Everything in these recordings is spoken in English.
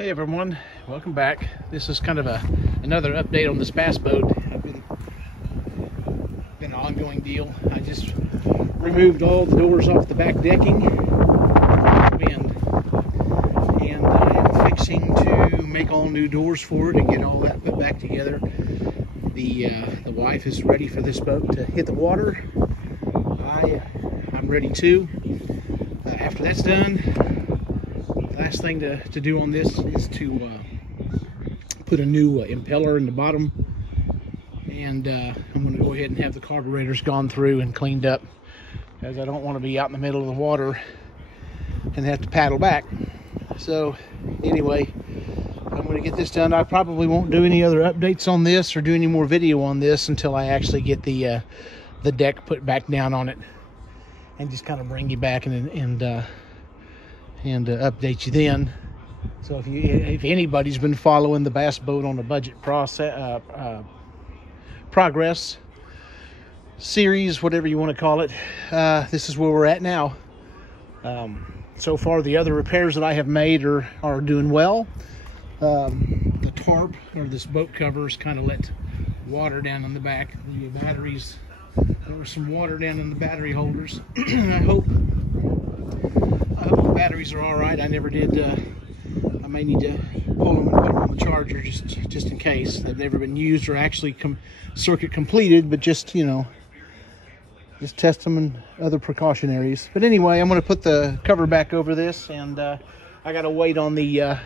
Hey everyone, welcome back. This is kind of another update on this bass boat. Been an ongoing deal. I just removed all the doors off the back decking, and I am fixing to make all new doors for it and get all that put back together. The wife is ready for this boat to hit the water. I'm ready too. After that's done, last thing to do on this is to put a new impeller in the bottom, and I'm going to go ahead and have the carburetors gone through and cleaned up, as I don't want to be out in the middle of the water and have to paddle back. So anyway, I'm going to get this done. I probably won't do any other updates on this or do any more video on this until I actually get the deck put back down on it, and just kind of bring you back and update you then. So if anybody's been following the bass boat on the budget process progress series, whatever you want to call it, this is where we're at now. So far, the other repairs that I have made are doing well. The tarp, or this boat cover, is kind of let water down on the back. The batteries, there was some water down in the battery holders. I hope the batteries are all right. I never did. I may need to pull them and put them on the charger just in case. They've never been used or actually circuit completed, but just, you know, just test them and other precautionaries. But anyway, I'm going to put the cover back over this, and I got to wait on yeah,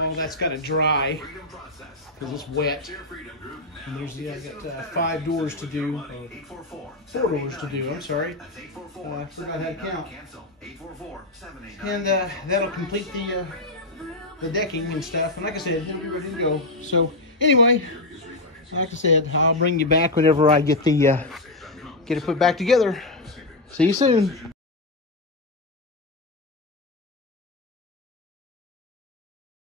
all that's got to dry because it's wet. And there's, I got 5 doors to do, 4 doors to do, I'm sorry. I forgot how to count. And that'll complete the decking and stuff. And like I said, it'll be ready to go. So anyway, like I said, I'll bring you back whenever I get it put back together. See you soon.